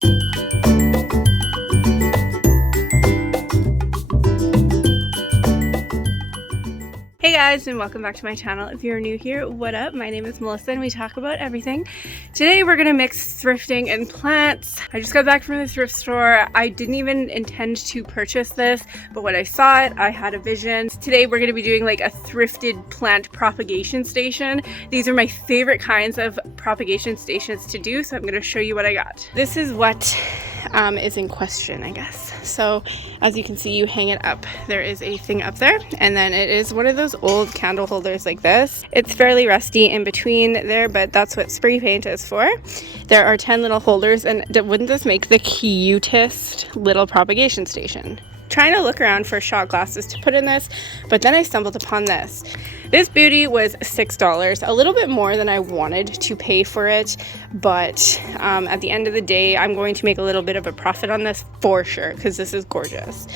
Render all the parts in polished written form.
Hey guys, and welcome back to my channel. If you're new here, what up? My name is Melissa and we talk about everything. Today we're gonna mix thrifting and plants. I just got back from the thrift store. I didn't even intend to purchase this, but when I saw it, I had a vision. Today we're gonna be doing like a thrifted plant propagation station. These are my favorite kinds of propagation stations to do, so I'm gonna show you what I got. This is what is in question, I guess. So as you can see, you hang it up. There is a thing up there, and then it is one of those old candle holders like this. It's fairly rusty in between there, but that's what spray paint is for. There are 10 little holders, and wouldn't this make the cutest little propagation station? Trying to look around for shot glasses to put in this, but then I stumbled upon this. This beauty was $6, a little bit more than I wanted to pay for it, but at the end of the day, I'm going to make a little bit of a profit on this for sure, because this is gorgeous.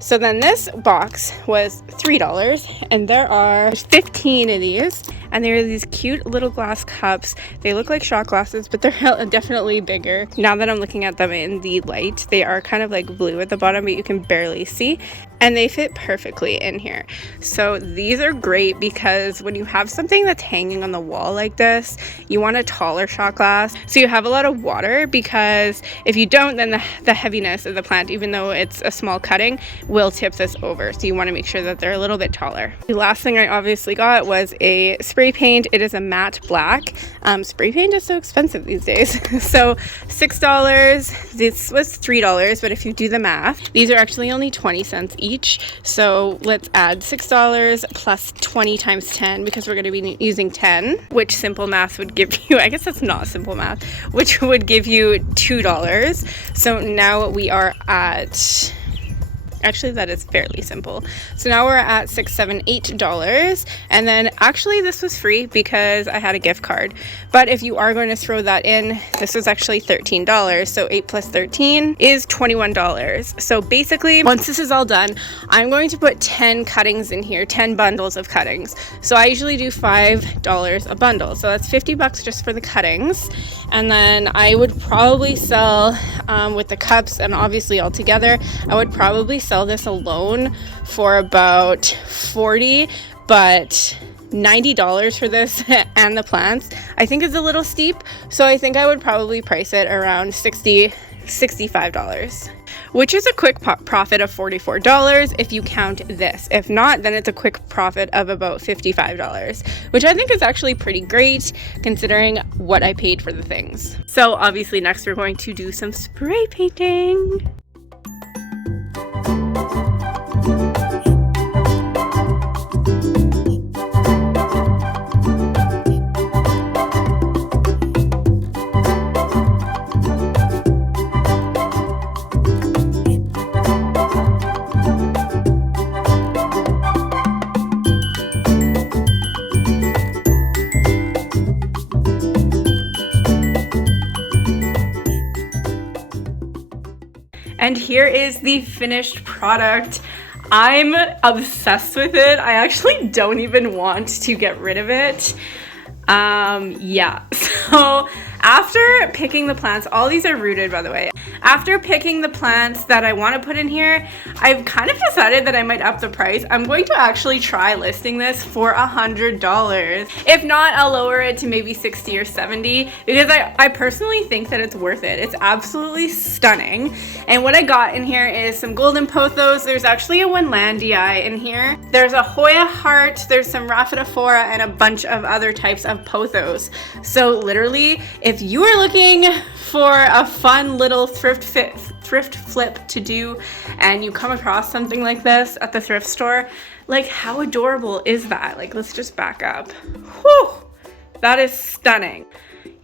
So then this box was $3, and there are 15 of these, and they're these cute little glass cups. They look like shot glasses, but they're definitely bigger. Now that I'm looking at them in the light, they are kind of like blue at the bottom, but you can barely see, and they fit perfectly in here. So these are great because when you have something that's hanging on the wall like this, you want a taller shot glass so you have a lot of water, because if you don't, then the heaviness of the plant, even though it's a small cutting, will tip this over. So you want to make sure that they're a little bit taller. The last thing I obviously got was a spray paint. It is a matte black. Spray paint is so expensive these days. So $6. This was $3, but if you do the math, these are actually only 20 cents each. So let's add $6 plus 20 times 10, because we're going to be using 10, which simple math would give you, I guess that's not simple math, which would give you $2. So now we are at, actually that is fairly simple. So now we're at $6, $7, $8, and then actually this was free because I had a gift card. But if you are going to throw that in, this was actually $13. So 8 plus 13 is $21. So basically, once this is all done, I'm going to put 10 cuttings in here, 10 bundles of cuttings. So I usually do $5 a bundle. So that's $50 just for the cuttings. And then I would probably sell with the cups and obviously all together, I would probably sell this alone for about $40, but $90 for this and the plants I think is a little steep. So I think I would probably price it around $65, which is a quick profit of $44 if you count this. If not, then it's a quick profit of about $55, which I think is actually pretty great considering what I paid for the things. So obviously next we're going to do some spray painting. And here is the finished product. I'm obsessed with it. I actually don't even want to get rid of it. Yeah, so after picking the plants, all these are rooted, by the way. After picking the plants that I want to put in here, I've kind of decided that I might up the price. I'm going to actually try listing this for $100. If not, I'll lower it to maybe 60 or 70, because I personally think that it's worth it. It's absolutely stunning. And what I got in here is some golden pothos. There's actually a Winlandii in here. There's a Hoya heart, there's some Rhaphidophora, and a bunch of other types of pothos. So literally, if you are looking for a fun little thrift flip to do and you come across something like this at the thrift store, like how adorable is that? Like, let's just back up. Whew, that is stunning.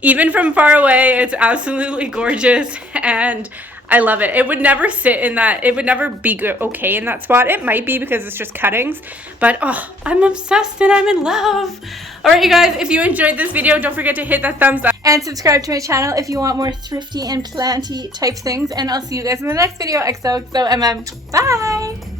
Even from far away, it's absolutely gorgeous, and I love it. It would never sit in that, it would never be good, okay in that spot. It might be because it's just cuttings, but oh, I'm obsessed and I'm in love. All right, you guys, if you enjoyed this video, don't forget to hit that thumbs up and subscribe to my channel if you want more thrifty and planty type things. And I'll see you guys in the next video. XOXO MM. Bye.